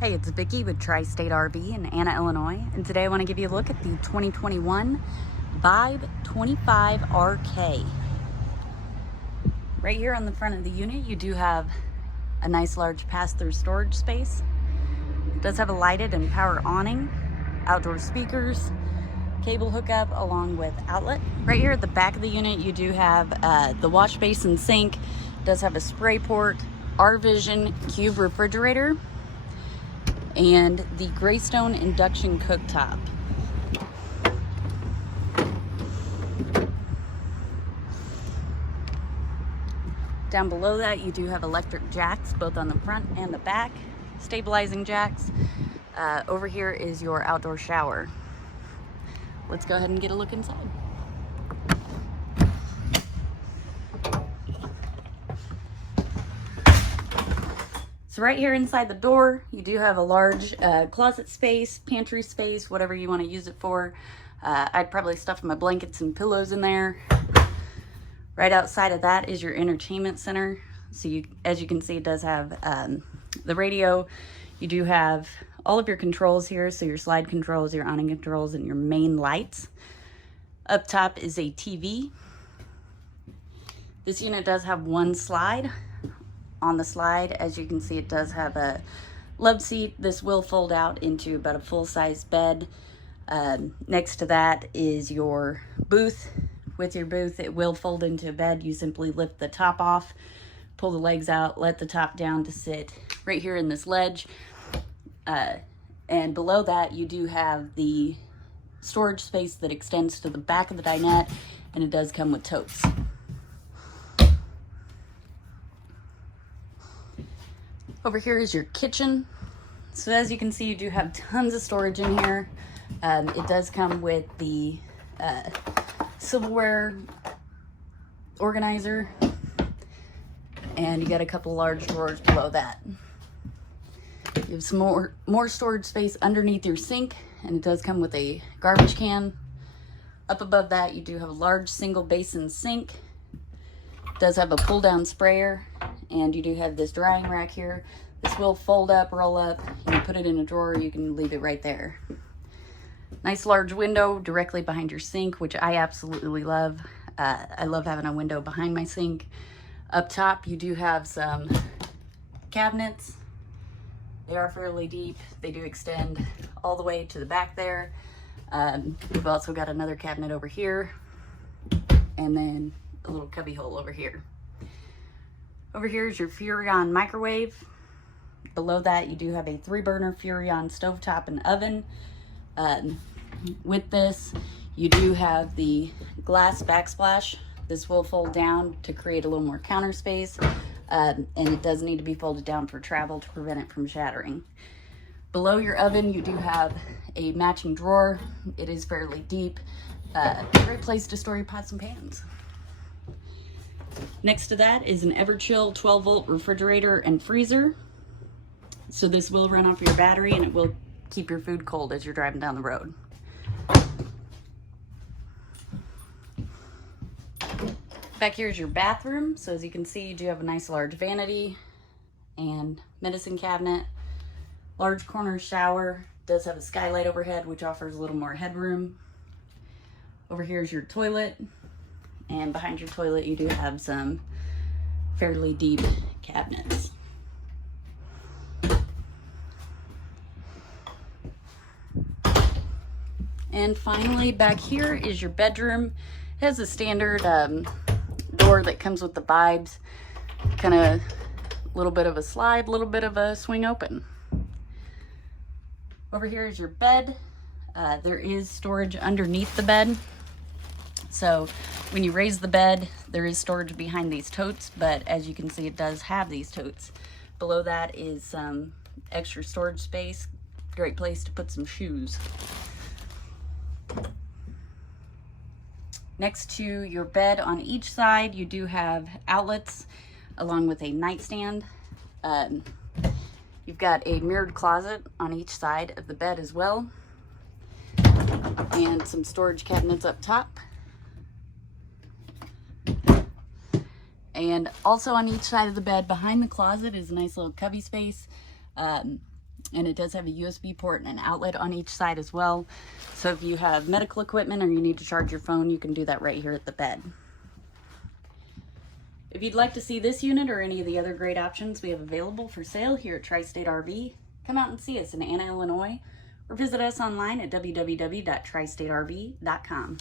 Hey, it's Vicki with Tri-State RV in Anna, Illinois, and today I want to give you a look at the 2021 Vibe 25RK. Right here on the front of the unit, you do have a nice large pass-through storage space. It does have a lighted and power awning, outdoor speakers, cable hookup along with outlet. Right here at the back of the unit, you do have the wash basin sink. It does have a spray port, R-Vision cube refrigerator, and the Greystone induction cooktop. Down below that, you do have electric jacks, both on the front and the back, stabilizing jacks. Over here is your outdoor shower. Let's go ahead and get a look inside. So right here inside the door, you do have a large closet space, pantry space, whatever you want to use it for. I'd probably stuff my blankets and pillows in there. Right outside of that is your entertainment center. So as you can see, it does have the radio. You do have all of your controls here. So your slide controls, your awning controls, and your main lights. Up top is a TV. This unit does have one slide. On the slide, as you can see, it does have a love seat. This will fold out into about a full-size bed. Next to that is your booth. With your booth, it will fold into a bed. You simply lift the top off, pull the legs out, let the top down to sit right here in this ledge. And below that, you do have the storage space that extends to the back of the dinette, and it does come with totes. Over here is your kitchen. So as you can see, you do have tons of storage in here. It does come with the silverware organizer, and you got a couple large drawers below that. You have some more storage space underneath your sink, and it does come with a garbage can. Up above that, you do have a large single basin sink. It does have a pull down sprayer, and you do have this drying rack here. This will fold up, roll up. You can put it in a drawer, you can leave it right there. Nice large window directly behind your sink, which I absolutely love. I love having a window behind my sink. Up top, you do have some cabinets. They are fairly deep. They do extend all the way to the back there. We've also got another cabinet over here, and then a little cubby hole over here. Over here is your Furrion microwave. Below that, you do have a 3-burner Furrion stovetop and oven. With this, you do have the glass backsplash. This will fold down to create a little more counter space, and it does need to be folded down for travel to prevent it from shattering. Below your oven, you do have a matching drawer. It is fairly deep. Great place to store your pots and pans. Next to that is an Everchill 12-volt refrigerator and freezer. So this will run off your battery, and it will keep your food cold as you're driving down the road. Back here is your bathroom. So as you can see, you do have a nice large vanity and medicine cabinet. Large corner shower. Does have a skylight overhead, which offers a little more headroom. Over here is your toilet. And behind your toilet, you do have some fairly deep cabinets. And finally, back here is your bedroom. It has a standard door that comes with the vibes. Kind of a little bit of a slide, a little bit of a swing open. Over here is your bed. There is storage underneath the bed. So when you raise the bed, there is storage behind these totes, but as you can see, it does have these totes. Below that is some extra storage space. Great place to put some shoes. Next to your bed on each side, you do have outlets along with a nightstand. You've got a mirrored closet on each side of the bed as well, and some storage cabinets up top. And also on each side of the bed behind the closet is a nice little cubby space. And it does have a USB port and an outlet on each side as well. So if you have medical equipment or you need to charge your phone, you can do that right here at the bed. If you'd like to see this unit or any of the other great options we have available for sale here at Tri-State RV, come out and see us in Anna, Illinois, or visit us online at www.tristaterv.com.